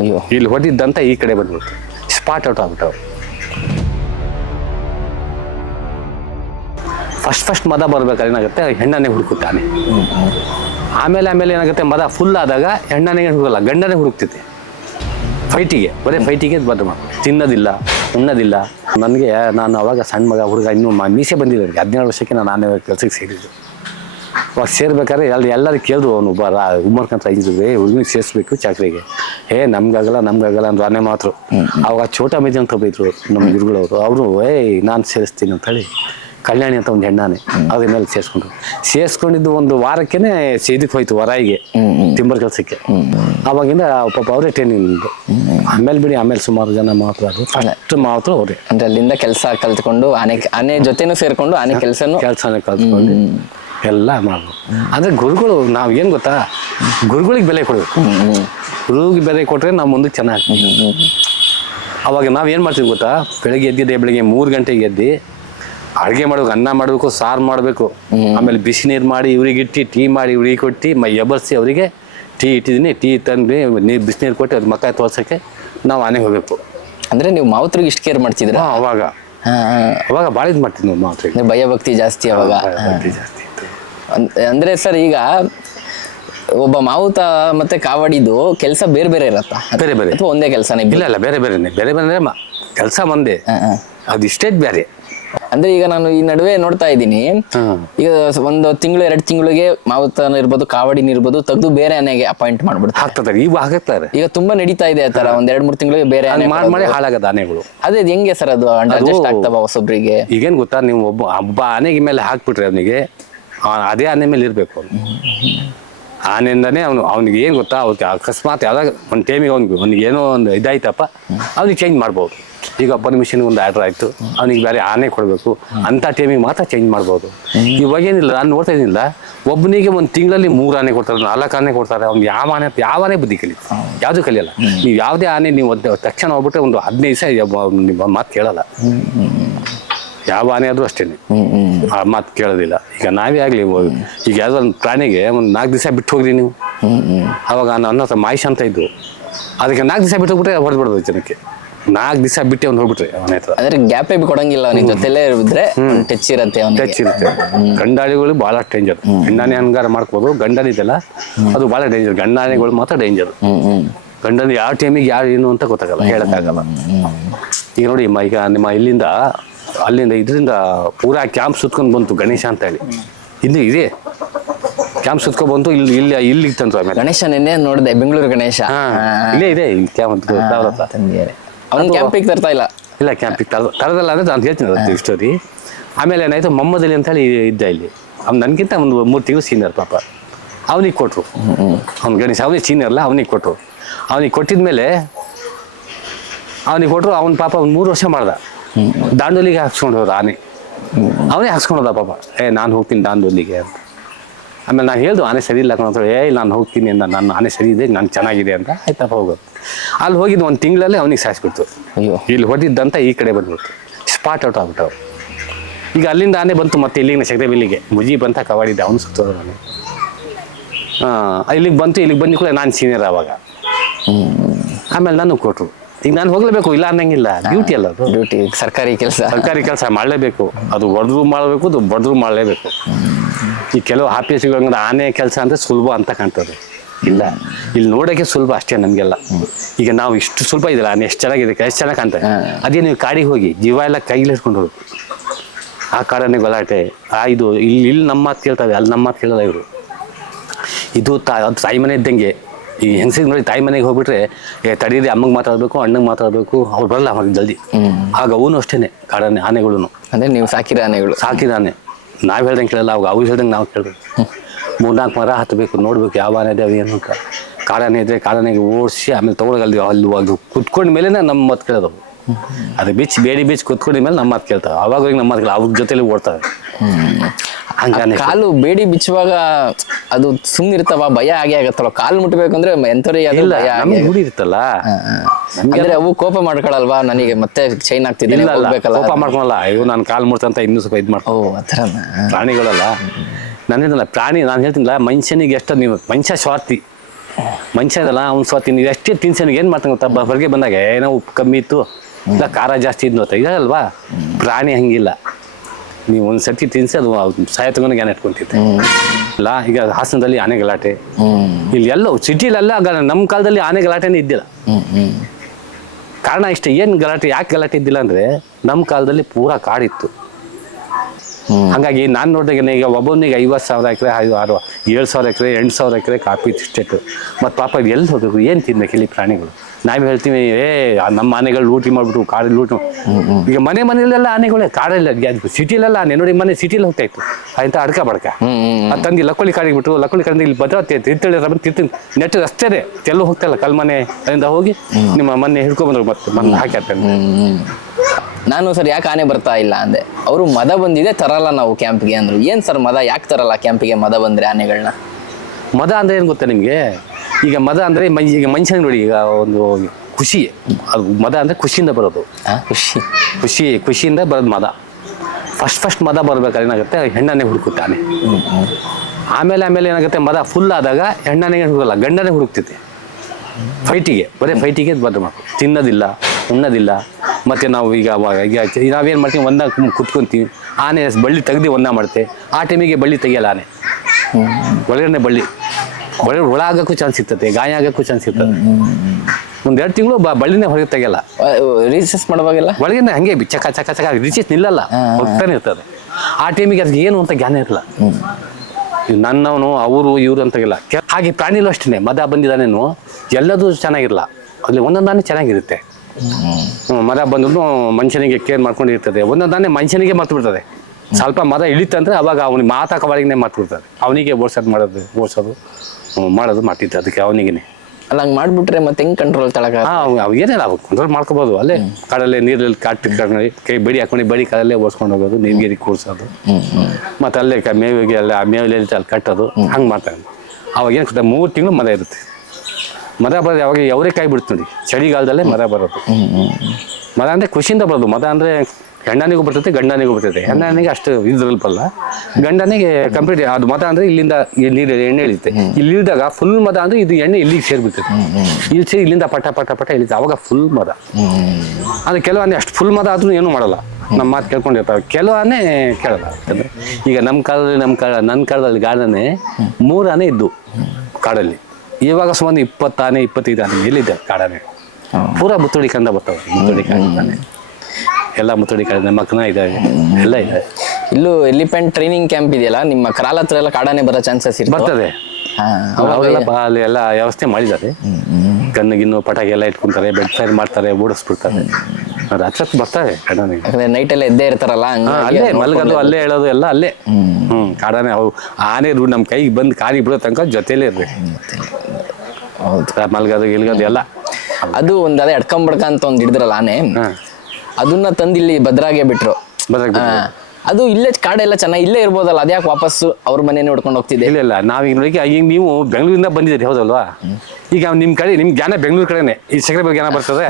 ಅಯ್ಯೋ, ಇಲ್ಲಿ ಹೊಡಿದ್ದಂತ ಈ ಕಡೆ ಬಂದ್ಬಿಡ್ತು, ಸ್ಪಾಟ್ ಔಟ್ ಆಗ್ಬಿಟ್ಟವು. ಫಸ್ಟ್ ಮದ ಬರ್ಬೇಕಾದ್ರೆ ಏನಾಗುತ್ತೆ, ಹೆಣ್ಣನೇ ಹುಡುಕುತ್ತಾನೆ. ಆಮೇಲೆ ಏನಾಗುತ್ತೆ, ಮದ ಫುಲ್ ಆದಾಗ ಹೆಣ್ಣನೇ ಹುಡುಗಲ್ಲ, ಗಂಡನೇ ಹುಡುಕ್ತೈತೆ ಫೈಟಿಗೆ, ಬರೀ ಫೈಟಿಗೆ ಬಂದು ತಿನ್ನೋದಿಲ್ಲ, ಉಣ್ಣೋದಿಲ್ಲ. ನನಗೆ ನಾನು ಅವಾಗ ಸಣ್ಣ ಮಗ ಹುಡುಗ, ಇನ್ನೂ ಮೀಸೆ ಬಂದಿಲ್ಲ, 17 ವರ್ಷಕ್ಕೆ ನಾನು ಆನೆ ಕೆಲಸಕ್ಕೆ ಸೇರಿದ್ದು. ಅವಾಗ ಸೇರ್ಬೇಕಾದ್ರೆ ಎಲ್ಲರೂ ಕೇಳಿದ್ರು, ಅವನು ಉಮ್ಮರ್ಕಂತ ಇದ್ದಿದ್ವಿ, ಹುಡುಗಿಗೆ ಸೇರಿಸ್ಬೇಕು ಚಾಕ್ರಿಗೆ. ನಮ್ಗಾಗಲ್ಲ ಅಂದ್ರೆ ಆನೆ ಮಾತ್ರ. ಅವಾಗ ಚೋಟ ಮೇಜ್ ಅಂತ ಬೈದ್ರು ನಮ್ಮ ಗುರುಗಳವರು, ಅವರು ನಾನು ಸೇರಿಸ್ತೀನಿ ಅಂತೇಳಿ ಕಲ್ಯಾಣಿ ಅಂತ ಒಂದು ಹೆಣ್ಣಾನೆ ಅದ್ರ ಮೇಲೆ ಸೇರಿಸ್ಕೊಂಡಿದ್ದು ಒಂದು ವಾರಕ್ಕೇನೆ ಇದಕ್ಕೆ ಹೋಯ್ತು, ವರಾಯಿಗೆ ತಿಂಬರ್ ಕೆಲಸಕ್ಕೆ. ಅವಾಗಿಂದ ಪಾಪ ಅವರೇ ಟ್ರೈನಿಂಗ್. ಆಮೇಲೆ ಸುಮಾರು ಜನ ಮಾತ್ರ ಫಸ್ಟ್ ಮಾತ್ರ ಅವರೇ. ಅಂದ್ರೆ ಅಲ್ಲಿಂದ ಕೆಲಸ ಕಲ್ತ್ಕೊಂಡು ಆನೆ ಜೊತೆನೂ ಸೇರ್ಕೊಂಡು ಆನೆ ಕೆಲಸನೇ ಕಲ್ತ್ಕೊಂಡು ಎಲ್ಲ ಮಾಡ್ಬೋದು. ಅಂದ್ರೆ ಗುರುಗಳು ನಾವ್ ಏನ್ ಗೊತ್ತಾ, ಗುರುಗಳಿಗೆ ಬೆಲೆ ಕೊಡ್ಬೇಕು. ಗುರುಗೆ ಬೆಲೆ ಕೊಟ್ರೆ ನಾವು ಮುಂದಕ್ಕೆ ಚೆನ್ನಾಗಿ. ಅವಾಗ ನಾವೇನ್ ಮಾಡ್ತೀವಿ ಗೊತ್ತಾ, ಬೆಳಗ್ಗೆ 3 ಗಂಟೆಗೆ ಎದ್ದು ಅಡುಗೆ ಮಾಡ್ಬೇಕು, ಅನ್ನ ಮಾಡಬೇಕು, ಸಾರು ಮಾಡಬೇಕು, ಆಮೇಲೆ ಬಿಸಿ ನೀರು ಮಾಡಿ ಇವ್ರಿಗಿಟ್ಟು ಟೀ ಮಾಡಿ ಇವ್ರಿಗೆ ಕೊಟ್ಟು ಎಬ್ಬರಿಸಿ ಅವರಿಗೆ ಟೀ ಇಟ್ಟಿದ್ದೀನಿ, ಟೀ ತಂದು ಬಿಸಿನೀರು ಕೊಟ್ಟು ಅದು ಮಕ್ಕ ತೋರ್ಸೋಕ್ಕೆ ನಾವು ಆನೆಗೆ ಹೋಗ್ಬೇಕು. ಅಂದ್ರೆ ನೀವು ಮಾವುತ್ರಿಗೆ ಇಷ್ಟು ಕೇರ್ ಮಾಡ್ತಿದ್ರ? ಅವಾಗ ಭಾಳ ಇದು ಮಾಡ್ತಿದ್ವಿ ನಾವು ಮಾವುತ್ರಿಗೆ. ಭಯ ಭಕ್ತಿ ಜಾಸ್ತಿ ಅವಾಗ. ಜಾಸ್ತಿ ಇತ್ತು. ಅಂದ್ರೆ ಸರ್, ಈಗ ಒಬ್ಬ ಮಾವುತ ಮತ್ತೆ ಕಾವಡಿದು ಕೆಲಸ ಬೇರೆ ಬೇರೆ ಇರತ್ತಾ? ಬೇರೆ ಅಥವಾ ಒಂದೇ ಕೆಲಸನೇ? ಇಲ್ಲ, ಬೇರೆ ಕೆಲಸ ಒಂದೇ, ಅದು ಇಷ್ಟೇಟ್ ಬೇರೆ. ಅಂದ್ರೆ ಈಗ ನಾನು ಈ ನಡುವೆ ನೋಡ್ತಾ ಇದ್ದೀನಿ, ಈಗ 1 ತಿಂಗಳು 2 ತಿಂಗಳಿಗೆ ಮಾವುತನ ಇರ್ಬೋದು, ಕಾವಡಿನ ಇರ್ಬೋದು, ತೆಗೆದು ಬೇರೆ ಆನೆಗೆ ಅಪಾಯಿಂಟ್ ಮಾಡ್ಬಿಡ್ತಾರೆ. ಈಗ ತುಂಬಾ ನಡೀತಾ ಇದೆ ಆ ತರ. 1-2-3 ತಿಂಗಳಿಗೆ ಬೇರೆ ಆನೆ ಮಾಡಿ ಹಾಳಾಗದ ಆನೆಗಳು. ಅದೇ ಹೆಂಗೆ ಸರ್ ಅದು ಅಡ್ಜಸ್ಟ್ ಆಗ್ತಾವ ಹೊಸೊಬ್ರಿಗೆ? ಈಗೇನ್ ಗೊತ್ತಾ, ನೀವು ಒಬ್ಬ ಆನೆಗೆ ಮೇಲೆ ಹಾಕ್ಬಿಟ್ರೆ ಅವನಿಗೆ ಅದೇ ಆನೆ ಮೇಲೆ ಇರ್ಬೇಕು ಅವನು. ಆನೆಯಿಂದಾನೆ ಅವ್ನಿಗೆ ಏನ್ ಗೊತ್ತಾ, ಅವ್ರಿಗೆ ಅಕಸ್ಮಾತ್ ಯಾವ್ದಾಗ ಒಂದು ಟೈಮಿಗೆ ಅವ್ನಿಗೆ ಏನೋ ಒಂದು ಇದಾಯ್ತಪ್ಪ, ಅವ್ನಿಗೆ ಚೇಂಜ್ ಮಾಡ್ಬೋದು. ಈಗ ಪರ್ಮಿಷನ್ ಒಂದು ಆರ್ಡರ್ ಆಯ್ತು, ಅವನಿಗೆ ಬೇರೆ ಆನೆ ಕೊಡಬೇಕು ಅಂತ ಟೈಮಿಗೆ ಮಾತ್ರ ಚೇಂಜ್ ಮಾಡ್ಬೋದು. ಇವಾಗೇನಿಲ್ಲ, ನಾನು ನೋಡ್ತಾ ಇದ್ದೀನಿಲ್ಲ, ಒಬ್ಬನಿಗೆ 1 ತಿಂಗಳಲ್ಲಿ 3 ಆನೆ ಕೊಡ್ತಾರೆ, 4 ಆನೆ ಕೊಡ್ತಾರೆ. ಅವ್ನಿಗೆ ಯಾವ ಆನೆ ಬುದ್ಧಿ ಕಲಿ, ಯಾವುದು ಕಲಿಯಲ್ಲ. ನೀವು ಯಾವುದೇ ಆನೆ ನೀವು ತಕ್ಷಣ ಹೋಗ್ಬಿಟ್ರೆ ಒಂದು 15 ದಿವಸ ನಿಮ್ಮ ಮಾತು ಕೇಳಲ್ಲ. ಯಾವ ಆನೆ ಆದ್ರೂ ಅಷ್ಟೇನೆ, ಆ ಮಾತು ಕೇಳೋದಿಲ್ಲ. ಈಗ ನಾವೇ ಆಗ್ಲಿ, ಈಗ ಯಾವ್ದೋ ಒಂದು ಪ್ರಾಣಿಗೆ ಒಂದು 4 ದಿವಸ ಬಿಟ್ಟು ಹೋಗ್ರಿ ನೀವು. ಅವಾಗ ನನ್ನ ಹತ್ರ ಮಾಯಿಷ ಅಂತ ಇದ್ದು, ಅದಕ್ಕೆ 4 ದಿವಸ ಬಿಟ್ಟು ಹೋಗ್ಬಿಟ್ರೆ ಹೊರಡ್ಬಿಡೋದು ಜನಕ್ಕೆ. 4 ದಿವಸ ಬಿಟ್ಟು ಅವ್ನು ಹೋಗ್ಬಿಟ್ರೆ ಅವನ ಹತ್ರ. ಅಂದ್ರೆ ಗ್ಯಾಪೇ ಕೊಡಂಗಿಲ್ಲ ಅವನಿಗೆ, ಜೊತೆಲೇ ಇದ್ರೆ ಟಚ್ ಇರುತ್ತೆ. ಗಂಡಾಳಿಗಳು ಬಹಳ ಡೇಂಜರ್. ಹೆಣ್ಣಾನೆ ಹಂಗಾರ ಮಾಡ್ಕೋದು, ಗಂಡನಿದೆಲ್ಲ ಅದು ಬಹಳ ಡೇಂಜರ್. ಗಂಡಾನೆಗಳು ಮಾತ್ರ ಡೇಂಜರ್. ಗಂಡನ ಯಾವ ಟೈಮಿಗೆ ಯಾರು ಏನು ಅಂತ ಗೊತ್ತಾಗಲ್ಲ, ಹೇಳಕ್ಕಾಗಲ್ಲ. ಈಗ ನೋಡಿ, ಈಗ ನಿಮ್ಮ ಅಲ್ಲಿಂದ ಇದರಿಂದ ಪೂರಾ ಕ್ಯಾಂಪ್ ಸುತ್ಕೊಂಡು ಬಂತು ಗಣೇಶ ಅಂತ ಹೇಳಿ. ಇನ್ನು ಇದೆ ಕ್ಯಾಂಪ್ ಸುತ್ಕೊಂಡ್ ಬಂತು, ಇಲ್ಲಿ ತಂತು. ಆಮೇಲೆ ಗಣೇಶ ನಿನ್ನೆ ನೋಡಿದೆ, ಬೆಂಗಳೂರು ಗಣೇಶ ಇಲ್ಲೇ ಇದೆ ಈ ಕ್ಯಾಂಪ್. ಅವ್ನು ಕ್ಯಾಂಪಿಗೆ ತರ್ತಾ ಇಲ್ಲ ಕ್ಯಾಂಪಿಗೆ ತರದಲ್ಲ ಅಂದ್ರೆ ನಾನು ಹೇಳ್ತೀನಿ ಅದು ಸ್ಟೋರಿ. ಆಮೇಲೆ ಏನಾಯ್ತು, ಮೊಹಮ್ಮದ್ ಅಲಿ ಅಂತ ಹೇಳಿ ಇದ್ದ ಇಲ್ಲಿ. ಅವ್ನು ನನಗಿಂತ ಒಂದು 3 ತಿಂಗಳು ಸೀನಿಯರ್. ಪಾಪ ಅವನಿಗೆ ಕೊಟ್ರು. ಅವ್ನು ಗಣೇಶ ಅವನಿಗೆ ಸೀನಿಯರ್ ಅಲ್ಲ, ಅವನಿಗೆ ಕೊಟ್ರು. ಅವನಿಗೆ ಕೊಟ್ಟಿದ್ಮೇಲೆ ಅವನ ಪಾಪ ಒಂದು 3 ವರ್ಷ ಮಾಡ್ದ. ದಾಂಡೋಲಿಗೆ ಹಾಕ್ಸ್ಕೊಂಡು ಹೋದ ಆನೆ, ಅವನೇ ಹಾಕ್ಸ್ಕೊಂಡು ಹೋದ ಪಾಪ. ನಾನು ಹೋಗ್ತೀನಿ ದಾಂಡೋಲಿಗೆ ಅಂತ. ಆಮೇಲೆ ನಾನು ಹೇಳ್ದು, ಆನೆ ಸರಿ ಇಲ್ಲ ಅಂತ. ನಾನು ಹೋಗ್ತೀನಿ ಅಂತ, ನನ್ನ ಆನೆ ಸರಿ ಇದೆ, ನಾನು ಚೆನ್ನಾಗಿದೆ ಅಂತ. ಆಯ್ತಪ್ಪ ಹೋಗೋದು. ಅಲ್ಲಿ ಹೋಗಿದ್ದು 1 ತಿಂಗಳಲ್ಲಿ ಅವನಿಗೆ ಸಾಯಿಸ್ಬಿಡ್ತು. ಇಲ್ಲಿ ಹೊಡಿದ್ದಂತ ಈ ಕಡೆ ಬಂದ್ಬಿಡ್ತು, ಸ್ಪಾಟ್ ಔಟ್ ಆಗ್ಬಿಟ್ಟವು. ಈಗ ಅಲ್ಲಿಂದ ಆನೆ ಬಂತು ಮತ್ತೆ ಇಲ್ಲಿಗೆ ಶಕ್ತಿಬಿಲ್ಲಿಗೆ ಮುಜೀಬ್ ಅಂತ ಕವಾಡಿದ್ದೆ, ಅವನು ಸುತ್ತೋದು ನಾನು. ಇಲ್ಲಿಗೆ ಬಂದು ಕೂಡ ನಾನು ಸೀನಿಯರ್ ಆವಾಗ. ಆಮೇಲೆ ನಾನು ಕೊಟ್ಟರು. ಈಗ ನಾನು ಹೋಗ್ಲೇಬೇಕು, ಇಲ್ಲ ಅನ್ನಂಗಿಲ್ಲ. ಡ್ಯೂಟಿ ಅಲ್ಲ ಅದು, ಡ್ಯೂಟಿ. ಸರ್ಕಾರಿ ಕೆಲಸ ಮಾಡಲೇಬೇಕು. ಅದು ಹೊಡೆದ್ರು ಮಾಡಬೇಕು, ಅದು ಬಡ್ದ್ರು ಮಾಡಲೇಬೇಕು. ಈ ಕೆಲವು ಆಫೀಸ್ಗಳ ಆನೆ ಕೆಲಸ ಅಂದ್ರೆ ಸುಲಭ ಅಂತ ಕಾಣ್ತದೆ. ಇಲ್ಲ, ಇಲ್ಲಿ ನೋಡೋಕೆ ಸುಲಭ ಅಷ್ಟೇ ನಮಗೆಲ್ಲ. ಈಗ ನಾವು ಇಷ್ಟು ಸುಲಭ ಇದಿಲ್ಲ, ಆನೆ ಎಷ್ಟು ಚೆನ್ನಾಗಿದೆ, ಎಷ್ಟು ಚೆನ್ನಾಗಿ ಕಾಣ್ತದೆ. ಅದೇ ನೀವು ಕಾಡಿಗೆ ಹೋಗಿ ಜೀವ ಎಲ್ಲ ಕೈಲಿ ಹಿಡ್ಕೊಂಡು ಹೋಗ್ಬೇಕು. ಆ ಕಾಡನ್ನೇ ಗಲಾಟೆ, ಇದು ಇಲ್ಲಿ ನಮ್ಮ ಮಾತು ಕೇಳ್ತದೆ, ಅಲ್ಲಿ ನಮ್ಮ ಮಾತು ಕೇಳಲ್ಲ ಇವರು. ಇದು ತಾಯಿ ಮನೆ ಇದ್ದಂಗೆ. ಈ ಹೆಂಗಸಿಗೆ ನೋಡಿ, ತಾಯಿ ಮನೆಗೆ ಹೋಗ್ಬಿಟ್ರೆ ತಡೀರಿ, ಅಮ್ಮಗೆ ಮಾತಾಡಬೇಕು, ಅಣ್ಣಗೆ ಮಾತಾಡಬೇಕು, ಅವ್ರು ಬರಲ್ಲ ಅವಾಗ ಜಲ್ದಿ. ಆಗ ಅವನು ಅಷ್ಟೇನೆ, ಕಾಡಾನೆ ಆನೆಗಳು ಅಂದ್ರೆ ನೀವು ಸಾಕಿದ ಆನೆ. ನಾವು ಹೇಳ್ದಂಗೆ ಕೇಳಲ್ಲ, ಅವಾಗ ಅವ್ರು ಹೇಳ್ದಂಗೆ ನಾವು ಕೇಳಬೇಕು. 3-4 ಮರ ಹತ್ತಬೇಕು, ನೋಡ್ಬೇಕು ಯಾವ ಆನೆ ಇದಾವೆ ಏನು. ಕಾಡಾನೆ ಇದ್ರೆ ಕಾಡಾನೆಗೆ ಓಡಿಸಿ ಆಮೇಲೆ ತೊಗೊಳಗಲ್ದಿ ಅಲ್ಲಿ ಕುತ್ಕೊಂಡ ಮೇಲೆ ನಮ್ಮ ಮಾತು ಕೇಳೋದು. ಅದು ಬೇಡಿ ಕುತ್ಕೊಂಡ ಮೇಲೆ ನಮ್ಮ ಮಾತು ಕೇಳ್ತಾವೆ. ಅವಾಗ ನಮ್ಮ ಮಾತು ಕೇಳ, ಅವ್ರ ಜೊತೆಲಿ ಓಡ್ತಾವೆ. ಕಾಲು ಬೇಡಿ ಬಿಚ್ಚುವಾಗ ಅದು ಸುಮ್ಮನಿರ್ತಾವ, ಭಯ ಆಗೇ ಆಗತ್ತಲ್ಲ. ಕಾಲು ಮುಟ್ಬೇಕಂದ್ರೆ ಎಂತವ್ರಿಗೆ ಗುಡಿ ಇರುತ್ತಲ್ಲ, ಅಂದ್ರೆ ಅವು ಕೋಪ ಮಾಡ್ಕೊಳಲ್ವಾ, ನನಗೆ ಮತ್ತೆ ಚೈನ್ ಆಗ್ತಿದೆ ಕೋಪ ಮಾಡ್ಕೊಳಲ್ಲ. ಇವು ನಾನು ಕಾಲು ಮುಡ್ತಂತ ಇನ್ನೂ ಸ್ವಲ್ಪ ಇದು ಮಾಡ್ಕೊ. ಪ್ರಾಣಿಗಳಲ್ಲ ನನ್ನಿಂದಲ್ಲ, ಪ್ರಾಣಿ ನಾನು ಹೇಳ್ತೀನಿಲ್ಲ, ಮನುಷ್ಯನಿಗೆ ಎಷ್ಟು ನೀವು ಮನುಷ್ಯ ಸ್ವಾರ್ಥಿ, ಮನುಷ್ಯ ಇದಲ್ಲ ಅವ್ನು ತಿಂದು ಎಷ್ಟೇ ತಿನ್ಸನಿಗೆ ಏನು ಮಾಡ್ತಾನೆ ಗೊತ್ತಾ, ಹೊರಗೆ ಬಂದಾಗ ಏನೋ ಉಪ್ಪು ಕಮ್ಮಿ ಇತ್ತು ಇಲ್ಲ ಖಾರ ಜಾಸ್ತಿ ಇದ್ನು ಅಂತ ಇದಲ್ವಾ. ಪ್ರಾಣಿ ಹಂಗಿಲ್ಲ, ನೀವು ಒಂದು ಸರ್ತಿ ತಿನ್ಸಿ ಅದು ಸಾಯ ತಗೊಂಡು ಜ್ಞಾನ ಇಟ್ಕೊಂತಿದ್ದೆ ಇಲ್ಲ. ಈಗ ಹಾಸನದಲ್ಲಿ ಆನೆ ಗಲಾಟೆ, ಇಲ್ಲಿ ಎಲ್ಲೋ ಸಿಟಿಲೆಲ್ಲ ನಮ್ಮ ಕಾಲದಲ್ಲಿ ಆನೆ ಗಲಾಟೆನೇ ಇದ್ದಿಲ್ಲ. ಕಾರಣ ಇಷ್ಟೇ, ಏನು ಗಲಾಟೆ ಯಾಕೆ ಗಲಾಟೆ ಇದ್ದಿಲ್ಲ ಅಂದರೆ ನಮ್ಮ ಕಾಲದಲ್ಲಿ ಪೂರಾ ಕಾಡಿತ್ತು. ಹಾಗಾಗಿ ನಾನು ನೋಡಿದಾಗ ಈಗ ಒಬ್ಬನಿಗೆ 50,000 ಎಕರೆ 7,000 ಎಕರೆ 8,000 ಎಕರೆ ಕಾಫಿ ಎಸ್ಟೇಟು. ಮತ್ತು ಪಾಪ ಎಲ್ಲಿ ಹೋಗ್ಬೇಕು, ಏನು ತಿನ್ಬೇಕು ಇಲ್ಲಿ ಪ್ರಾಣಿಗಳು. ನಾವೇ ಹೇಳ್ತೀವಿ ನಮ್ಮ ಆನೆಗಳು ಲೂಟಿ ಮಾಡಿಬಿಟ್ಟು ಕಾಡಲ್ಲಿ ಲೂಟಿ. ಈಗ ಮನೆಯಲ್ಲೆಲ್ಲ ಆನೆಗಳೇ, ಕಾಡಲ್ಲಿ ಸಿಟಿಲೆಲ್ಲ ಆನೆ ನೋಡಿ. ಮನೆ ಸಿಟಿಲಿ ಹೋಗ್ತಾ ಇತ್ತು ಅಂತ ಅಡ್ಕ ಬಡ್ಕ ಅದು ತಂದು ಲಕ್ಕೋಳಿ ಕಾಡಿಗೆ ಬಿಟ್ಟು, ಲಕ್ಕೋಳಿ ಕಾಡಿಂದ ಇಲ್ಲಿ ಭದ್ರತೆ ತಿರ್ತಿ ನೆಟ್ ರಸ್ತೆದೆ ಎಲ್ಲೂ ಹೋಗ್ತಾ ಇಲ್ಲ. ಕಲ್ಮನೆ ಅಲ್ಲಿಂದ ಹೋಗಿ ನಿಮ್ಮ ಮೊನ್ನೆ ಹಿಡ್ಕೊಂಡ್ಬಂದ್ರು ಮತ್ತೆ ಮಣ್ಣು ಹಾಕ್ಯಾರ್ತಾನೆ. ನಾನು ಸರ್ ಯಾಕೆ ಆನೆ ಬರ್ತಾ ಇಲ್ಲ ಅಂದೆ, ಅವರು ಮದ ಬಂದಿದೆ ತರಲ್ಲ ನಾವು ಕ್ಯಾಂಪ್ಗೆ ಅಂದ್ರು. ಏನು ಸರ್ ಮದ ಯಾಕೆ ತರಲ್ಲ ಕ್ಯಾಂಪಿಗೆ ಮದ ಬಂದರೆ ಆನೆಗಳನ್ನ? ಮದ ಅಂದರೆ ಏನು ಗೊತ್ತಾ ನಿಮಗೆ, ಈಗ ಮದ ಅಂದರೆ ಈಗ ಮನುಷ್ಯನಿಗೆ ನೋಡಿ, ಈಗ ಒಂದು ಖುಷಿ, ಅದು ಮದ ಅಂದರೆ ಖುಷಿಯಿಂದ ಬರೋದು. ಖುಷಿಯಿಂದ ಬರೋದು ಮದ. ಫಸ್ಟ್ ಮದ ಬರ್ಬೇಕಾದ್ರೆ ಏನಾಗುತ್ತೆ, ಹೆಣ್ಣನ್ನೇ ಹುಡುಕುತ್ತೆ ಆನೆ. ಆಮೇಲೆ ಏನಾಗುತ್ತೆ, ಮದ ಫುಲ್ ಆದಾಗ ಹೆಣ್ಣನೇ ಹುಡುಕಲ್ಲ, ಗಂಡನೇ ಹುಡುಕ್ತೈತೆ. ಬರೀ ಫೈಟಿಗೆ ಬಂದು ಮಾಡು, ತಿನ್ನೋದಿಲ್ಲ ಉಣ್ಣೋದಿಲ್ಲ. ಮತ್ತು ನಾವು ಈಗ ನಾವೇನು ಮಾಡ್ತೀವಿ, ಒಂದಾಗ ಕುತ್ಕೊಂತೀವಿ, ಆನೆ ಬಳ್ಳಿ ತೆಗ್ದು ಒಂದ ಮಾಡುತ್ತೆ. ಆ ಟೈಮಿಗೆ ಬಳ್ಳಿ ತೆಗಿಯಲ್ಲ ಆನೆ, ಒಳಗಡೆ ಬಳ್ಳಿ ಹುಳ ಆಗೋಕ್ಕೂ ಚಾನ್ಸ್ ಇರ್ತದೆ, ಗಾಯ ಆಗೋಕ್ಕೂ ಚಾನ್ಸ್ ಇರ್ತದೆ. 1-2 ತಿಂಗಳು ಬಳ್ಳಿನೇ ಹೊರಗೆ ತೆಗಿಯಲ್ಲ. ರೀಸಸ್ ಮಾಡುವಾಗೆಲ್ಲ ಒಳಗಿನ ಹಂಗೆ ಚಕ ಚಕ ಚಕ ರೀಸಸ್ ನಿಲ್ಲಲ್ಲ, ಹೋಗ್ತಾನೆ ಇರ್ತದೆ. ಆ ಟೈಮಿಗೆ ಅದಕ್ಕೆ ಏನು ಅಂತ ಜ್ಞಾನ ಇರಲ್ಲ. ನನ್ನವನು ಅವರು ಇವರು ಅಂತಾಗಿಲ್ಲ. ಹಾಗೆ ಪ್ರಾಣಿಲೂ ಅಷ್ಟೇ, ಮದ ಬಂದಿದ್ದಾನೇನು ಎಲ್ಲದೂ ಚೆನ್ನಾಗಿರಲ್ಲ, ಅಲ್ಲಿ ಒಂದೊಂದಾನೆ ಚೆನ್ನಾಗಿರುತ್ತೆ. ಮದ ಬಂದ್ರು ಮನುಷ್ಯನಿಗೆ ಕೇರ್ ಮಾಡ್ಕೊಂಡಿರ್ತದೆ, ಒಂದೊಂದಾನೆ ಮನುಷ್ಯನಿಗೆ ಮರ್ತು ಬಿಡ್ತದೆ. ಸ್ವಲ್ಪ ಮದ ಇಳಿತಂದ್ರೆ ಅವಾಗ ಅವನಿಗೆ ಮಾತಾಕವಾಡಿಗೆ ಮರ್ತು ಬಿಡ್ತದೆ. ಅವನಿಗೆ ಓಡಿಸೋದು ಮಾಡ್ತಿದ್ದೆ ಅದಕ್ಕೆ ಅವನಿಗೆ. ಅಲ್ಲ ಹಂಗೆ ಮಾಡಿಬಿಟ್ರೆ ಮತ್ತೆ ಹೆಂಗೆ ಕಂಟ್ರೋಲ್ ತಳಕ? ಏನಿಲ್ಲ, ಅವಾಗ ಕಂಟ್ರೋಲ್ ಮಾಡ್ಕೋಬೋದು. ಅಲ್ಲೇ ಕಾಡಲ್ಲೇ ನೀರಲ್ಲಿ ಕಾಟ್ಕೊಂಡು ಕೈ ಬಡಿ ಹಾಕೊಂಡು ಬಡಿ ಕಾಲಲ್ಲೇ ಓಡಿಸ್ಕೊಂಡು ಹೋಗೋದು, ನೀರ್ಗೇರಿ ಕೂರಿಸೋದು, ಮತ್ತು ಅಲ್ಲೇ ಮೇವಿಗೆ ಅಲ್ಲೇ ಆ ಮೇವಲ್ಲಿ ಅಲ್ಲಿ ಕಟ್ಟೋದು, ಹಂಗೆ ಮಾಡ್ತಾರೆ. ಅವಾಗ ಏನು 3 ತಿಂಗಳು ಮದ ಇರುತ್ತೆ. ಮದ ಬರೋದು ಯಾವಾಗ ಅವರೇ ಕಾಯಿ ಬಿಡ್ತು ನೋಡಿ, ಚಳಿಗಾಲದಲ್ಲೇ ಮದ ಬರೋದು. ಮದ ಅಂದರೆ ಖುಷಿಯಿಂದ ಬರೋದು. ಮದ ಅಂದರೆ ಹೆಣ್ಣನಿಗೂ ಬರ್ತೈತೆ ಗಂಡನಿಗೂ ಬರ್ತೈತೆ. ಹೆಣ್ಣನಿಗೆ ಅಷ್ಟು ಇದ್ರಲ್ಲಿ ಬರಲ್ಲ, ಗಂಡನಿಗೆ ಕಂಪ್ಲೀಟ್ ಅದು ಮದ ಅಂದರೆ ಇಲ್ಲಿಂದ ನೀರು ಎಣ್ಣೆ ಇಳಿತೆ. ಇಲ್ಲಿ ಇಳಿದಾಗ ಫುಲ್ ಮದ ಅಂದರೆ ಇದು ಎಣ್ಣೆ ಇಲ್ಲಿಗೆ ಸೇರಿಬಿಡ್ತೈತೆ. ಇಲ್ಲಿ ಸೇರಿ ಇಲ್ಲಿಂದ ಪಟ ಪಟ ಪಟ ಇಳಿತೆ, ಅವಾಗ ಫುಲ್ ಮದ. ಅದು ಕೆಲವು ಆನೆ ಅಷ್ಟು ಫುಲ್ ಮದ ಆದ್ರೂ ಏನೂ ಮಾಡಲ್ಲ, ನಮ್ಮ ಮಾತು ಕೇಳ್ಕೊಂಡಿರ್ತಾವೆ. ಕೆಲವು ಆನೆ ಕೇಳಲ್ಲ. ಈಗ ನನ್ನ ಕಾಲದಲ್ಲಿ ಗಾರ್ಡನ್ನೇ 3 ಆನೆ ಇದ್ದು ಕಾಡಲ್ಲಿ. ಇವಾಗ ಸುಮಾರು 20 ಆನೆ 25 ಆನೆ ಎಲ್ಲಿದೆ ಕಾಡಾನೆ. ಪೂರಾ ಮುತ್ತುಡಿ ಕಂದ ಬರ್ತಾವೆ. ಮುತ್ತುಡಿ ಕಾಡಿದ್ದಾನೆ ಎಲ್ಲ, ಮುತ್ತುಡಿ ಕಾಡಿದ್ದಾನೆ, ಮಕ್ಕನ ಇದ್ದಾವೆ, ಎಲ್ಲ ಇದೆ. ಇಲ್ಲೂ ಎಲಿಫೆಂಟ್ ಟ್ರೈನಿಂಗ್ ಕ್ಯಾಂಪ್ ಇದೆಯಲ್ಲ, ನಿಮ್ಮ ಕರಾಲ್ ಹತ್ರ ಎಲ್ಲ ಕಾಡಾನೆ ಬರೋ ಚಾನ್ಸಸ್ ಬರ್ತದೆ. ಅಲ್ಲಿ ಎಲ್ಲ ವ್ಯವಸ್ಥೆ ಮಾಡಿದ್ದಾರೆ. ಗನ್ನು ಪಟಾಕಿ ಎಲ್ಲ ಇಟ್ಕೊಂತಾರೆ, ಬೆಡ್ ಫೈರ್ ಮಾಡ್ತಾರೆ, ಓಡಿಸ್ಬಿಡ್ತಾರೆ. ರಾತ್ರಿ ಬರ್ತಾರೆ ಕಾಡಾನೆ. ನೈಟ್ ಎಲ್ಲ ಎದ್ದೇ ಇರ್ತಾರಲ್ಲ, ಅಲ್ಲೇ ಮಲ್ಗೋದು, ಅಲ್ಲೇ ಹೇಳೋದು ಎಲ್ಲ ಅಲ್ಲೇ. ಕಾಡಾನೆ ಅವು ಆನೆ ನಮ್ಮ ಕೈಗೆ ಬಂದು ಕಾಲಿಗೆ ಬಿಡೋ ತನಕ ಜೊತೆಲೇ ಇರ್ಬೇಕು. ಮಲ್ಗೋದು ಗಿಲ್ಗೋದು ಎಲ್ಲ. ಅದು ಒಂದು ಅದೇ ಅಡ್ಕೊಂಬಡ್ಕ ಅಂತ ಒಂದು ಹಿಡಿದ್ರಲ್ಲ ಆನೆ, ಅದನ್ನ ತಂದು ಇಲ್ಲಿ ಭದ್ರಾಗೆ ಬಿಟ್ರು. ಅದು ಇಲ್ಲೇ ಕಾಡೆಲ್ಲ ಚೆನ್ನಾಗಿ ಇಲ್ಲೇ ಇರ್ಬೋದಲ್ಲ, ಅದ್ಯಾಕೆ ವಾಪಸ್ಸು ಅವ್ರ ಮನೆ ನೋಡ್ಕೊಂಡು ಹೋಗ್ತಿದ್ದೆ? ಇಲ್ಲ ನಾವೀಗ ನೋಡಿ, ಈಗ ನೀವು ಬೆಂಗಳೂರಿಂದ ಬಂದಿದ್ದೀರಿ ಹೌದಲ್ವಾ? ಈಗ ನಿಮ್ಮ ಕಡೆ ನಿಮ್ಮ ಜ್ಞಾನ ಬೆಂಗಳೂರು ಕಡೆನೆ, ಈ ಸಕ್ಕರೆ ಜ್ಞಾನ ಬರ್ತದೆ.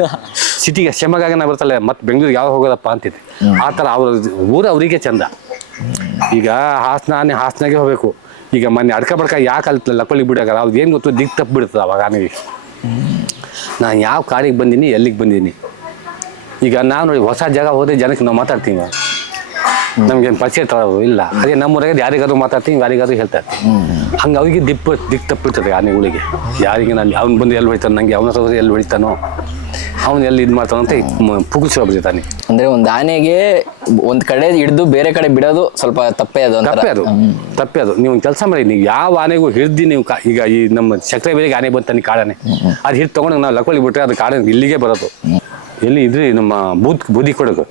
ಸಿಟಿಗೆ ಶಿವಮೊಗ್ಗನ ಬರ್ತಲ್ಲ, ಮತ್ತೆ ಬೆಂಗಳೂರಿಗೆ ಯಾವ ಹೋಗೋದಪ್ಪ ಅಂತಿದ್ದೆ. ಆ ಥರ ಅವ್ರ ಊರು ಅವರಿಗೆ ಚಂದ. ಈಗ ಹಾಸನಾಗೆ ಹೋಗ್ಬೇಕು. ಈಗ ಮೊನ್ನೆ ಅಡ್ಕ ಬಡ್ಕ ಯಾಕೆ ಅಲ್ಲಿ ಲಕ್ಕೊಳ್ಳಿ ಬಿಡಾಗಲ್ಲ, ಅವ್ರಿಗೆ ಏನು ಗೊತ್ತು, ದಿಕ್ಕು ತಪ್ಪು ಬಿಡ್ತದೆ ಅವಾಗ ಆನೆಗೆ. ನಾನು ಯಾವ ಕಾಡಿಗೆ ಬಂದೀನಿ, ಎಲ್ಲಿಗೆ ಬಂದೀನಿ. ಈಗ ನಾವು ನೋಡಿ ಹೊಸ ಜಾಗ ಹೋದ್ರೆ ಜನಕ್ಕೆ ನಾವು ಮಾತಾಡ್ತೀವಿ, ನಮ್ಗೇನು ಪರಿಚಯ ತರೋದು ಇಲ್ಲ. ಅದೇ ನಮ್ಮೂರಾಗ ಯಾರಿಗಾದ್ರೂ ಮಾತಾಡ್ತೀವಿ, ಯಾರಿಗಾದ್ರೂ ಹೇಳ್ತಾ ಇರ್ತೀವಿ. ಹಂಗೆ ಅವ್ರಿಗೆ ದಿಕ್ಕು ತಪ್ಪಿರ್ತದೆ ಆನೆಗಳಿಗೆ. ಯಾರಿಗೆ ನಾನು ಅವ್ನು ಬಂದು ಎಲ್ಲಿ ಹೊಡಿತಾನೆ, ನನಗೆ ಅವನ ಹತ್ರ ಎಲ್ಲಿ ಹೊಡಿತಾನೋ, ಅವನು ಎಲ್ಲಿ ಇದು ಮಾಡ್ತಾನೋ ಅಂತ ಪುಗುಸಿ ಹೋಗ್ಬಿಡ್ತಾನೆ. ಅಂದ್ರೆ ಒಂದು ಆನೆಗೆ ಒಂದ್ ಕಡೆ ಹಿಡಿದು ಬೇರೆ ಕಡೆ ಬಿಡೋದು ಸ್ವಲ್ಪ ತಪ್ಪೇ ಅದು. ನೀವು ಒಂದು ಕೆಲಸ ಮಾಡಿ, ನೀವು ಯಾವ ಆನೆಗೂ ಹಿಡ್ದು ನೀವು ಈಗ ಈ ನಮ್ಮ ಸಕ್ಕರೆ ಬೇರೆಗೆ ಆನೆ ಬಂತಾನೆ ಕಾಡಾನೆ, ಅದು ಹಿಡಿದು ತೊಗೊಂಡು ನಾವು ಲಕ್ಕೊಳ್ಳಿ ಬಿಟ್ರೆ ಅದು ಕಾಡಾನೆ ಇಲ್ಲಿಗೆ ಬರೋದು. ಎಲ್ಲಿ ಇದ್ರಿ ನಮ್ಮ ಬೂದಿ ಕೊಡಗು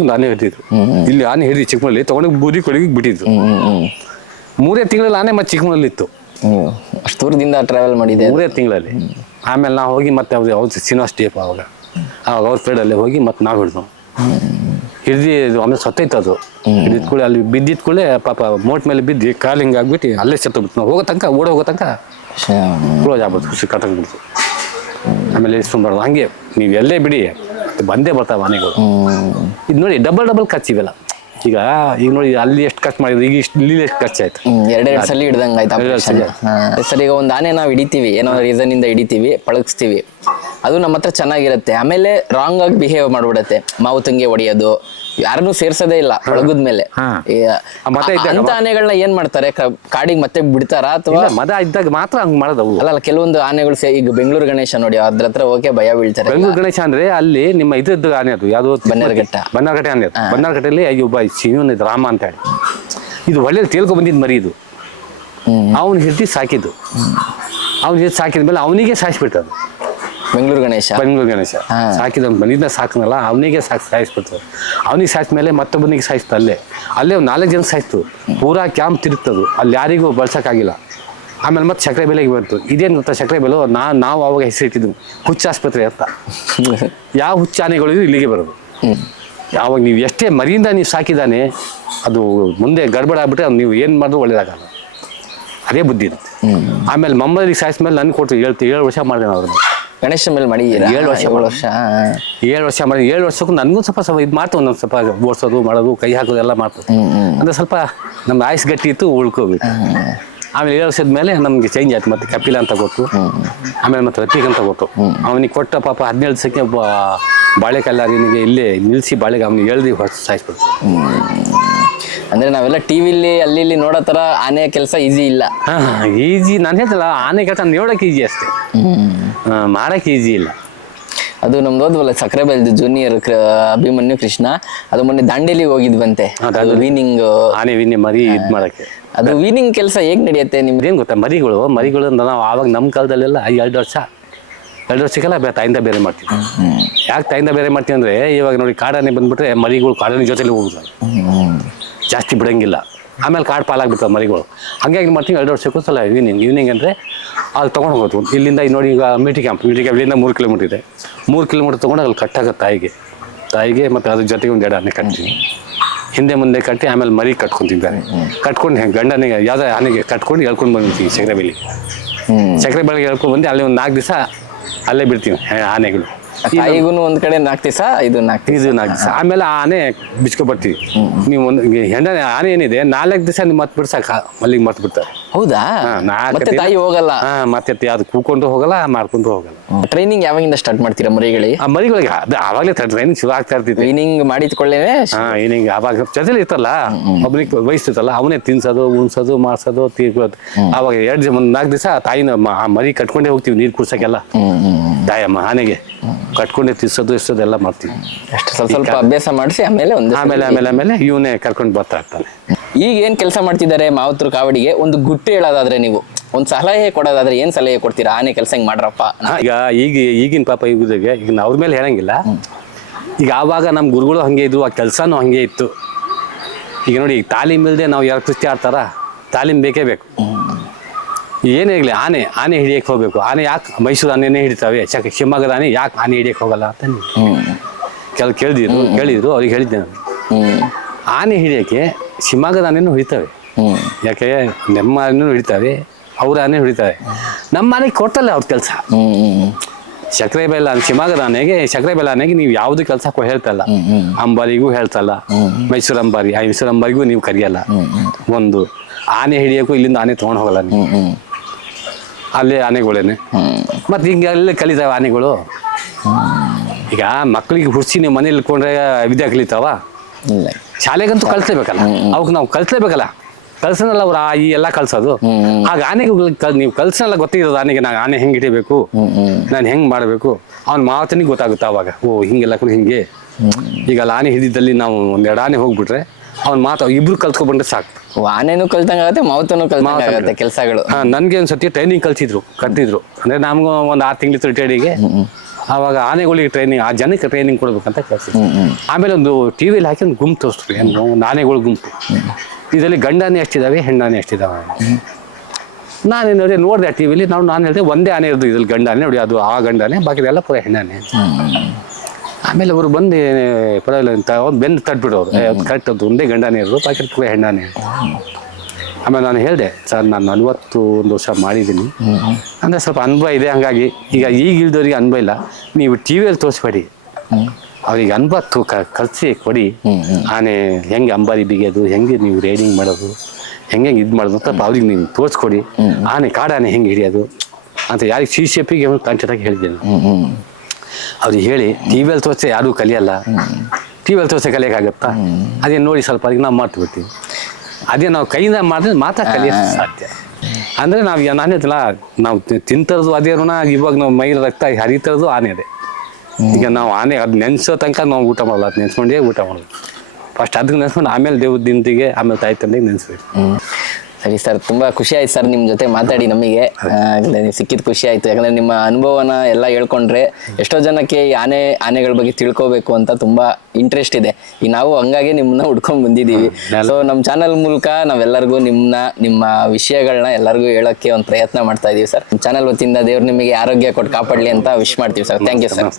ಒಂದು ಆನೆ ಹಿಡಿದಿದ್ರು. ಇಲ್ಲಿ ಆನೆ ಹಿಡಿದು ಚಿಕ್ಕಮಲ್ಲಿ ತಗೊಂಡು ಬೂದಿ ಕೊಡಗಿಗೆ ಬಿಟ್ಟಿದ್ರು. 3 ತಿಂಗಳಲ್ಲಿ ಆನೆ ಮತ್ತೆ ಚಿಕ್ಕಮಲ್ಲಿ ಇತ್ತು. ಅಷ್ಟು ದೂರದಿಂದ ಟ್ರಾವೆಲ್ ಮಾಡಿದೆ 3 ತಿಂಗಳಲ್ಲಿ. ಆಮೇಲೆ ನಾವು ಹೋಗಿ ಮತ್ತೆ ಅವ್ರು ಶ್ರೀನಿವಾಸ್ ಟೇಪ್ ಅವಾಗ ಅವ್ರ ಸೈಡಲ್ಲೇ ಹೋಗಿ ಮತ್ತೆ ನಾವು ಹಿಡಿದು ಆಮೇಲೆ ಸತ್ತೈತೆ ಅದು. ಹಿಡಿದ ಕೂಡಲೇ ಅಲ್ಲಿ ಬಿದ್ದಿದ್ ಕೂಡಲೇ ಪಾಪ ಮೋಟ್ ಮೇಲೆ ಬಿದ್ದು ಕಾಲು ಹಿಂಗೆ ಆಗ್ಬಿಟ್ಟು ಅಲ್ಲೇ ಸತ್ತೋಗ್ಬಿಟ್ಟು. ನಾವು ಹೋಗೋ ತನಕ ಕ್ಲೋಸ್ ಆಗ್ಬಿಡ್ತು, ಕಟ್ಟಂಗ್ಬಿಡ್ತು. ಆಮೇಲೆ ಇಸ್ಕೊಂಡ್ಬಾರ್ದು. ಹಂಗೆ ನೀವು ಎಲ್ಲೇ ಬಿಡಿ ಬಂದೇ ಬರ್ತಾವೆ ಆನೆಗಳು. ಇದು ನೋಡಿ ಡಬಲ್ ಖರ್ಚು ಇವೆಲ್ಲ. ಈಗ ನೋಡಿ ಅಲ್ಲಿ ಎಷ್ಟು ಖರ್ಚು ಮಾಡಿದ್ರು, ಈಗ ಇಲ್ಲಿ ಎಷ್ಟು ಖರ್ಚಾಯ್ತು. ಎರಡೆರಡು ಸಲ ಹಿಡ್ದಂಗ ಆಯ್ತಾ ಸರ್. ಈಗ ಒಂದು ಆನೆ ನಾವು ಹಿಡಿತೀವಿ, ಏನೋ ರೀಸನ್ ಇಂದ ಹಿಡಿತೀವಿ, ಪಳಗಿಸ್ತೀವಿ, ಅದು ನಮ್ಮ ಹತ್ರ ಚೆನ್ನಾಗಿರುತ್ತೆ. ಆಮೇಲೆ ರಾಂಗ್ ಆಗಿ ಬಿಹೇವ್ ಮಾಡ್ಬಿಡತ್ತೆ, ಮಾವುತಂಗೆ ಹೊಡೆಯೋದು, ಯಾರನ್ನೂ ಸೇರ್ಸೋದೇ ಇಲ್ಲ ಪಳಗದ್ಮೇಲೆ. ಅಂತ ಆನೆಗಳನ್ನ ಏನ್ ಮಾಡ್ತಾರೆ, ಕಾಡಿಗೆ ಮತ್ತೆ ಬಿಡ್ತಾರಾ ಅಥವಾ ಮದ ಇದ್ದಾಗ ಮಾತ್ರ ಹಂಗ್ ಮಾಡೋದವು? ಅಲ್ಲ ಕೆಲವೊಂದು ಆನೆಗಳು ಈಗ ಬೆಂಗಳೂರು ಗಣೇಶ ನೋಡಿ, ಅದ್ರ ಹತ್ರ ಓಕೆ ಭಯ ಬೀಳ್ತಾರೆ. ಬೆಂಗಳೂರು ಗಣೇಶ ಅಂದ್ರೆ ಅಲ್ಲಿ ನಿಮ್ಮ ಇದ್ರದ್ದು ಆನೆ, ಅದು ಯಾವ್ದು ಬನ್ನಾರ್ಘಟ್ಟ ಆನೆ. ಬನ್ನಾರ್ಘಟ್ಟಲ್ಲಿ ಒಬ್ಬ ಶಿವನ ರಾಮ ಅಂತ ಹೇಳಿ, ಇದು ಒಳ್ಳೆ ತೇಲ್ಕೊ ಬಂದಿದ್ ಮರಿ. ಇದು ಅವನು ಹಿಡ್ದು ಸಾಕಿದ್ದು, ಅವ್ನು ಹಿಡ್ದು ಸಾಕಿದ್ಮೇಲೆ ಅವನಿಗೆ ಸಾಯಿಸ್ಬಿಟ್ಟದು. ಬೆಂಗಳೂರು ಗಣೇಶ ಸಾಕಿದ ಮನಿಂದ ಸಾಕನಲ್ಲ, ಅವನಿಗೆ ಸಾಯಿಸ್ಬಿಡ್ತದೆ. ಅವನಿಗೆ ಸಾಯಿಸ್ಮೇಲೆ ಮತ್ತೊಬ್ಬನಿಗೆ ಸಾಯಿಸ್ತು. ಅಲ್ಲೇ ಒಂದು 4 ಜನ ಸಾಯಿಸ್ತು. ಪೂರಾ ಕ್ಯಾಂಪ್ ತಿರುಗ್ತದು, ಅಲ್ಲಿ ಯಾರಿಗೂ ಬಳಸೋಕ್ಕಾಗಿಲ್ಲ. ಆಮೇಲೆ ಮತ್ತೆ ಸಕ್ಕರೆ ಬೆಲೆಗೆ ಬಂತು. ಇದೇನು ಗೊತ್ತಾ ಸಕ್ಕರೆ ಬೆಲೆ, ನಾವು ಅವಾಗ ಹೆಸರಿಟ್ಟಿದ್ವು ಹುಚ್ಚ ಆಸ್ಪತ್ರೆ ಅಂತ. ಯಾವ ಹುಚ್ಚ ಆನೆಗಳು ಇಲ್ಲಿಗೆ ಬರೋದು. ಯಾವಾಗ ನೀವು ಎಷ್ಟೇ ಮರಿಯಿಂದ ನೀವು ಸಾಕಿದಾನೆ, ಅದು ಮುಂದೆ ಗಡ್ಬಡ ಆಗ್ಬಿಟ್ರೆ ಅದು ನೀವು ಏನು ಮಾಡಿದ್ರು ಒಳ್ಳೇದಾಗಲ್ಲ. ಅದೇ ಬುದ್ಧಿ ಇರುತ್ತೆ. ಆಮೇಲೆ ಮೊಮ್ಮದಿಗೆ ಸಾಯಿಸ್ಮೇಲೆ ನನಗೆ ಕೊಟ್ಟು 7 ವರ್ಷ ಮಾಡಿದೆ ನಾವು ಅದನ್ನು. ಗಣೇಶ ಮೇಲೆ ಮಾಡಿದ್ದೀರಾ? 7 ವರ್ಷ ಮಾಡಿ 7 ವರ್ಷಕ್ಕೂ ನನಗೂ ಸ್ವಲ್ಪ ಇದು ಮಾಡ್ತು. ಒಂದೊಂದು ಸ್ವಲ್ಪ ಓಡಿಸೋದು ಮಾಡೋದು, ಕೈ ಹಾಕೋದು ಎಲ್ಲ ಮಾಡ್ತು. ಅಂದರೆ ಸ್ವಲ್ಪ ನಮ್ಮ ಆಯುಸ್ ಗಟ್ಟಿ ಇತ್ತು, ಉಳ್ಕೋಬೇಕು. ಆಮೇಲೆ 7 ವರ್ಷದ ಮೇಲೆ ನಮಗೆ ಚೇಂಜ್ ಆಯ್ತು. ಮತ್ತೆ ಕಪಿಲ ಅಂತ ಗೊತ್ತು, ಆಮೇಲೆ ಮತ್ತೆ ರಫೀಕ್ ಅಂತ ಗೊತ್ತು. ಅವನಿಗೆ ಕೊಟ್ಟ ಪಾಪ 17 ದಿವಸಕ್ಕೆ ಬಾಳೆಕಲ್ಲಾರಿನಿಗೆ ಇಲ್ಲೇ ನಿಲ್ಲಿಸಿ ಬಾಳೆಗೆ ಅವ್ನಿಗೆ 7 ದಿವಸ ಸಾಯಿಸ್ಬಿಡ್ತು. ಅಂದ್ರೆ ನಾವೆಲ್ಲ ಟಿವಿಲಿ ಅಲ್ಲಿ ಇಲ್ಲಿ ನೋಡೋ ತರ ಆನೆ ಕೆಲಸ ಈಸಿ ಇಲ್ಲ. ಈಜಿ ನಾನು ಹೇಳ್ತಲ್ಲ, ಆನೆ ಕೆಲಸ ನೋಡಕ್ಕೆ ಈಜಿ ಅಷ್ಟೇ, ಮಾಡಕ್ಕೆ ಈಜಿ ಇಲ್ಲ. ಅದು ನಮ್ದು ಓದ್ವಲ್ಲ ಸಕ್ಕರೆ ಬೆಲ್ದು ಜೂನಿಯರ್ ಅಭಿಮನ್ಯು ಕೃಷ್ಣ, ಅದು ಮೊನ್ನೆ ದಾಂಡೇಲಿಗೆ ಹೋಗಿದ್ವಂತೆ. ಅದು ವೀನಿಂಗ್ ಆನೆ ಮರಿ ಇದು ಮಾಡಕ್ಕೆ. ಅದು ವೀನಿಂಗ್ ಕೆಲಸ ಹೇಗ್ ನಡೆಯುತ್ತೆ ನಿಮ್ಗೆ? ಏನ್ ಗೊತ್ತಾ, ಮರಿಗಳು ನಾವು ಆವಾಗ ನಮ್ಮ ಕಾಲದಲ್ಲೆಲ್ಲ 2 ವರ್ಷಕ್ಕೆಲ್ಲ ತಾಯಿಂದ ಬೇರೆ ಮಾಡ್ತೀವಿ. ಯಾಕೆ ತಾಯಿಂದ ಬೇರೆ ಮಾಡ್ತೀವಿ ಅಂದ್ರೆ, ಇವಾಗ ನೋಡಿ ಕಾಡಾನೆ ಬಂದ್ಬಿಟ್ರೆ ಮರಿಗಳು ಕಾಡಾನೆ ಜೊತೆಲಿ ಹೋಗುದು, ಜಾಸ್ತಿ ಬಿಡಂಗಿಲ್ಲ. ಆಮೇಲೆ ಕಾಡು ಪಾಲಾಗ್ಬಿಡ್ತಾವೆ ಮರಿಗಳು. ಹಾಗಾಗಿ ಮಾಡ್ತೀವಿ 2 ವರ್ಷಕ್ಕೂ ಸಲ ಈವ್ನಿಂಗ್ ಅಂದರೆ ಅಲ್ಲಿ ತೊಗೊಂಡು ಹೋಗೋದು. ಇಲ್ಲಿಂದ ನೋಡಿ ಈಗ ಮಿಟಿ ಕ್ಯಾಂಪ್ ಇಲ್ಲಿಂದ 3 ಕಿಲೋಮೀಟರ್ ಇದೆ. 3 ಕಿಲೋಮೀಟರ್ ತೊಗೊಂಡು ಅಲ್ಲಿ ಕಟ್ಟಾಗುತ್ತೆ ತಾಯಿಗೆ ಮತ್ತು ಅದ್ರ ಜೊತೆಗೆ 1 2 ಆನೆ ಕಟ್ತೀವಿ. ಹಿಂದೆ ಮುಂದೆ ಕಟ್ಟಿ ಆಮೇಲೆ ಮರಿ ಕಟ್ಕೊಂತೀವಿ. ಕಟ್ಕೊಂಡು ಗಂಡನಿಗೆ ಯಾವುದೇ ಆನೆಗೆ ಕಟ್ಕೊಂಡು ಎಳ್ಕೊಂಡು ಬಂದಿರ್ತೀವಿ ಸಕ್ಕರೆ ಬೆಳೆಗೆ ಎಳ್ಕೊಂಡು ಬಂದು ಅಲ್ಲಿ ಒಂದು 4 ದಿವಸ ಅಲ್ಲೇ ಬಿಡ್ತೀವಿ ಆನೆಗಳು. ತಾಯಿಗೂ ಒಂದ್ ಕಡೆ 4 ದಿವಸ, ಇದು 4 ದಿವಸ. ಆಮೇಲೆ ಆನೆ ಬಿಚ್ಕೊ ಬರ್ತೀವಿ. ನೀವು ಒಂದು ಹೆಂಡ ಆನೆ ಏನಿದೆ 4 ದಿವಸ ನೀವು ಮತ್ತೆ ಬಿಡ್ಸಕ್ ಅಲ್ಲಿಗೆ ಮರ್ತು ಬಿಡ್ತಾರೆ. ಹೌದಾ? ಮತ್ತೆ ತಾಯಿ ಹೋಗಲ್ಲ? ಮತ್ತೆ ಅದು ಕೂಕೊಂಡು ಹೋಗಲ್ಲ, ಮಾಡ್ಕೊಂಡು ಹೋಗಲ್ಲ. ಟ್ರೈನಿಂಗ್ ಯಾವಾಗಿಂದ ಸ್ಟಾರ್ಟ್ ಮಾಡ್ತೀರಾ ಮರಿಗಳಿಗೆ? ಮರಿಗಳಿಗೆ ಅದು ಆವಾಗಲೇ ಟ್ರೈನಿಂಗ್ ಶುರು ಆಗ್ತಾ ಇರ್ತಿತ್ತು. ಟ್ರೈನಿಂಗ್ ಮಾಡಿದ್ಕೊಳ್ಳೇನೆ ಏನಿಂಗ್ ಅವಾಗ ಜೊತೆಲಿ ಇರ್ತಲ್ಲ, ಒಬ್ಬನಿಗೆ ವಹಿಸ್ತಿತ್ತಲ್ಲ, ಅವನೇ ತಿನ್ಸೋದು, ಉಣ್ಸೋದು, ಮಾಡ್ಸೋದು, ತೀರ್ಕೋದು. ಅವಾಗ 4 ದಿವಸ ತಾಯಿನ ಮರಿ ಕಟ್ಕೊಂಡೇ ಹೋಗ್ತೀವಿ ನೀರು ಕುಡ್ಸಕ್ಕೆಲ್ಲ. ತಾಯಮ್ಮ ಆನೆಗೆ ಕಟ್ಕೊಂಡೆ ತಿರ್ಸೋದು ಇರ್ಸೋದು ಎಲ್ಲ ಮಾಡ್ತೀವಿ. ಅಷ್ಟು ಸ್ವಲ್ಪ ಅಭ್ಯಾಸ ಮಾಡಿಸಿ ಆಮೇಲೆ ಇವನೇ ಕರ್ಕೊಂಡು ಬರ್ತಾ ಇರ್ತಾನೆ. ಈಗ ಏನ್ ಕೆಲಸ ಮಾಡ್ತಿದ್ದಾರೆ ಮಾವುತರು ಕಾವಡಿಗೆ? ಒಂದು ಗುಟ್ಟು ಹೇಳೋದಾದ್ರೆ, ನೀವು ಒಂದು ಸಲಹೆ ಕೊಡೋದಾದ್ರೆ ಏನ್ ಸಲಹೆ ಕೊಡ್ತೀರಾ? ಆನೆ ಕೆಲಸ ಹಿಂಗ್ ಮಾಡ್ರಪ್ಪ. ಈಗಿನ ಪಾಪ ಯುಗದಾಗೆ ಈಗ ಅವ್ರ ಮೇಲೆ ಹೇಳಂಗಿಲ್ಲ. ಈಗ ಆವಾಗ ನಮ್ಮ ಗುರುಗಳು ಹಂಗೆ ಇದ್ರು, ಆ ಕೆಲಸನೂ ಹಂಗೆ ಇತ್ತು. ಈಗ ನೋಡಿ, ಈಗ ತಾಲೀಮ್ ಇಲ್ಲದೆ ನಾವು ಯಾರು ಕುಸ್ತಿ ಆಡ್ತಾರ? ತಾಲೀಮ್ ಬೇಕೇ ಬೇಕು. ಏನೇ ಆಗಲಿ ಆನೆ ಹಿಡಿಯಕ್ಕೆ ಹೋಗ್ಬೇಕು. ಆನೆ ಯಾಕೆ ಮೈಸೂರು ಆನೆನೇ ಹಿಡಿತಾವೆ, ಶಿವಮೊಗ್ಗದ ಆನೆ ಯಾಕೆ ಆನೆ ಹಿಡಿಯಕ್ಕೆ ಹೋಗಲ್ಲ ಅಂತ ಕೇಳಿದ್ರು. ಅವ್ರಿಗೆ ಹೇಳಿದ್ದೆ ನಾನು, ಆನೆ ಹಿಡಿಯೋಕ್ಕೆ ಶಿವಮೊಗ್ಗದ ಆನೆನೂ ಹಿಡಿತವೆ. ಯಾಕೆ ನಮ್ಮ ಆನೆನೂ ಹಿಡಿತಾವೆ, ಅವ್ರ ಆನೆ ಹಿಡಿತಾವೆ. ನಮ್ಮ ಆನೆಗೆ ಕೊಡ್ತಲ್ಲ ಅವ್ರ ಕೆಲಸ. ಸಕ್ಕರೆ ಬೆಲ್ಲ ಶಿವಮೊಗ್ಗದ ಆನೆಗೆ, ಸಕ್ಕರೆ ಬೆಲ್ಲ ಆನೆಗೆ ನೀವು ಯಾವ್ದು ಕೆಲಸ ಹೇಳ್ತಲ್ಲ. ಅಂಬಾರಿಗೂ ಹೇಳ್ತಲ್ಲ, ಮೈಸೂರು ಅಂಬಾರಿಗೂ ನೀವು ಕರಿಯಲ್ಲ. ಒಂದು ಆನೆ ಹಿಡಿಯೋಕ್ಕೂ ಇಲ್ಲಿಂದ ಆನೆ ತೊಗೊಂಡು ಹೋಗಲ್ಲ ನೀವು, ಅಲ್ಲೇ ಆನೆಗಳೇನೆ. ಮತ್ತೆ ಹಿಂಗೆ ಅಲ್ಲೇ ಕಲಿತಾವೆ ಆನೆಗಳು. ಈಗ ಮಕ್ಕಳಿಗೆ ಹುಡ್ಸಿ ನೀವು ಮನೇಲಿ ಇಟ್ಕೊಂಡ್ರೆ ವಿದ್ಯೆ ಕಲಿತಾವ? ಶಾಲೆಗಂತೂ ಕಲಿಸ್ಲೇಬೇಕಲ್ಲ, ಅವಕ್ಕೆ ನಾವು ಕಲಿಸ್ಲೇಬೇಕಲ್ಲ. ಕಲ್ಸನಲ್ಲ ಅವ್ರು ಈ ಎಲ್ಲ ಕಲ್ಸೋದು. ಆಗ ಆನೆಗೆ ನೀವು ಕಲ್ಸನೆಲ್ಲ ಗೊತ್ತಿರೋದು ಆನೆಗೆ, ನಾನು ಆನೆ ಹೆಂಗೆ ಹಿಡಿಬೇಕು, ನಾನು ಹೆಂಗೆ ಮಾಡಬೇಕು, ಅವ್ನ ಮಾತನಿಗೆ ಗೊತ್ತಾಗುತ್ತೆ ಅವಾಗ. ಹಿಂಗೆಲ್ಲ ಹಿಂಗೆ. ಈಗ ಅಲ್ಲಿ ಆನೆ ಹಿಡಿದಲ್ಲಿ ನಾವು 1-2 ಆನೆ ಹೋಗ್ಬಿಟ್ರೆ ಅವ್ನ ಮಾತು ಇಬ್ರು ಕಲ್ತ್ಕೊಬಂದ್ರೆ ಸಾಕು. ಆನೆನೂ ಕಲ್ತಂಗಾಗತ್ತೆ, ಮಾವುತನೂ ಕಲ್ತಂಗಾಗತ್ತೆ ಕೆಲಸಗಳು. ನನ್ಗೆ ಒಂದ್ಸತಿ ಟ್ರೈನಿಂಗ್ ಕರ್ತಿದ್ರು. ಅಂದ್ರೆ ನಮ್ಗೂ ಒಂದು 6 ತಿಂಗಳಿತ್ತು ರಿಟೈರ್ಡಿಗೆ. ಆವಾಗ ಆನೆಗಳಿಗೆ ಟ್ರೈನಿಂಗ್, ಆ ಜನಕ್ಕೆ ಟ್ರೈನಿಂಗ್ ಕೊಡ್ಬೇಕಂತ ಕಳ್ಸಿದ್ರು. ಆಮೇಲೆ ಒಂದು ಟಿವಿಲಿ ಹಾಕಿ ಒಂದು ಗುಂಪು ತೋರಿಸ್ರು, ಒಂದು ಆನೆಗಳ ಗುಂಪು. ಇದರಲ್ಲಿ ಗಂಡಾನೆ ಎಷ್ಟಿದಾವೆ, ಹೆಣ್ಣಾನೆ ಎಷ್ಟಿದಾವೆ. ನಾನೇನು ನೋಡಿದೆ ಆ ಟಿವಿಲಿ. ನಾನು ಹೇಳಿದೆ ಒಂದೇ ಆನೆ ಇರೋದು ಇದ್ರಲ್ಲಿ ಗಂಡಾನೆ ನೋಡಿ, ಅದು ಆ ಗಂಡಾನೆ, ಬಾಕಿದೆಲ್ಲ ಪೂರ ಹೆಣ್ಣಾನೆ. ಆಮೇಲೆ ಅವರು ಬಂದು ಪರವಾಗಿಲ್ಲ ಅಂತ ಬೆಂದು ತಟ್ಬಿಡೋರು, ಕರೆಕ್ಟ್ ಒಂದೇ ಗಂಡಾನೆ ಇರೋದು, ಬಾಕಿ ಪೂರ ಹೆಣ್ಣಾನೆ. ಆಮೇಲೆ ನಾನು ಹೇಳಿದೆ, ಸರ್ ನಾನು 41 ವರ್ಷ ಮಾಡಿದ್ದೀನಿ, ಅಂದರೆ ಸ್ವಲ್ಪ ಅನುಭವ ಇದೆ. ಹಾಗಾಗಿ ಈಗ ಇಲ್ದವ್ರಿಗೆ ಅನುಭವ ಇಲ್ಲ, ನೀವು ಟಿವಿಯಲ್ಲಿ ತೋರಿಸ್ಬೇಡಿ, ಅವ್ರಿಗೆ ಅನುಭವ ಕಲಿಸಿ ಕೊಡಿ. ಆನೆ ಹೆಂಗೆ ಅಂಬಾರಿ ಬಿಗಿಯೋದು, ಹೆಂಗೆ ನೀವು ರೈಡಿಂಗ್ ಮಾಡೋದು, ಹೆಂಗೆ ಇದು ಮಾಡೋದು ಅಂತ ಅವ್ರಿಗೆ ನೀವು ತೋರಿಸ್ಕೊಡಿ. ಆನೆ ಕಾಡಾನೆ ಹೆಂಗೆ ಹಿಡಿಯೋದು ಅಂತ ಯಾರಿಗೆ CCFಗೆ ಕಾಂಟ್ಯಾಕ್ಟಾಗಿ ಹೇಳಿದ್ದೇನೆ. ಅವ್ರಿಗೆ ಹೇಳಿ ಟಿವಿಯಲ್ಲಿ ತೋರಿಸಿ ಯಾರೂ ಕಲಿಯಲ್ಲ, ಟಿವಿಯಲ್ಲಿ ತೋರಿಸಿ ಕಲಿಯೋಕ್ಕಾಗತ್ತಾ? ಅದೇ ನೋಡಿ ಸ್ವಲ್ಪ ಅದಕ್ಕೆ ನಾವು ಮಾಡ್ತಿರ್ತೀವಿ. ಅದೇ ನಾವು ಕೈಯಿಂದ ಮಾಡಿದ್ರೆ ಮಾತ್ರ ಕಲಿಯೋಕ್ಕೆ ಸಾಧ್ಯ. ಅಂದರೆ ನಾವು ನಾನು ಹೇಳ್ತಿಲ್ಲ, ನಾವು ತಿಂತರದು ಅದೇ ಋಣ, ಇವಾಗ ನಾವು ಮೈ ರಕ್ತ ಹರಿತರದು ಆನೆ ಅದೇ. ಈಗ ನಾವು ಆನೆ ಅದು ನೆನೆಸೋ ತನಕ ನಾವು ಊಟ ಮಾಡಲ್ಲ, ಅದು ನೆನೆಸ್ಕೊಂಡೇ ಊಟ ಮಾಡೋದು. ಫಸ್ಟ್ ಅದಕ್ಕೆ ನೆನೆಸ್ಕೊಂಡು ಆಮೇಲೆ ದೇವ್ರ ದಿನದಿಗೆ, ಆಮೇಲೆ ತಾಯಿ ತಂದೆಗೆ ನೆನೆಸ್ಬೇಕು. ಸರಿ ಸರ್, ತುಂಬಾ ಖುಷಿ ಆಯ್ತು ಸರ್ ನಿಮ್ಮ ಜೊತೆ ಮಾತಾಡಿ. ನಮಗೆ ಸಿಕ್ಕಿದ ಖುಷಿ ಆಯ್ತು. ಯಾಕಂದ್ರೆ ನಿಮ್ಮ ಅನುಭವನ ಎಲ್ಲ ಹೇಳ್ಕೊಂಡ್ರೆ ಎಷ್ಟೋ ಜನಕ್ಕೆ ಈ ಆನೆಗಳ ಬಗ್ಗೆ ತಿಳ್ಕೋಬೇಕು ಅಂತ ತುಂಬಾ ಇಂಟ್ರೆಸ್ಟ್ ಇದೆ. ಈ ನಾವು ಹಂಗಾಗಿ ನಿಮ್ಮನ್ನ ಹುಡ್ಕೊಂಡ್ ಬಂದಿದ್ದೀವಿ. ಸೊ ನಮ್ಮ ಚಾನಲ್ ಮೂಲಕ ನಾವೆಲ್ಲರಿಗೂ ನಿಮ್ಮ ವಿಷಯಗಳನ್ನ ಎಲ್ಲರಿಗೂ ಹೇಳೋಕ್ಕೆ ಒಂದು ಪ್ರಯತ್ನ ಮಾಡ್ತಾ ಇದೀವಿ ಸರ್. ಚಾನಲ್ ವತಿಯಿಂದ ದೇವ್ರು ನಿಮಗೆ ಆರೋಗ್ಯ ಕೊಟ್ಟು ಕಾಪಾಡಲಿ ಅಂತ ವಿಶ್ ಮಾಡ್ತೀವಿ ಸರ್. Thank you sir.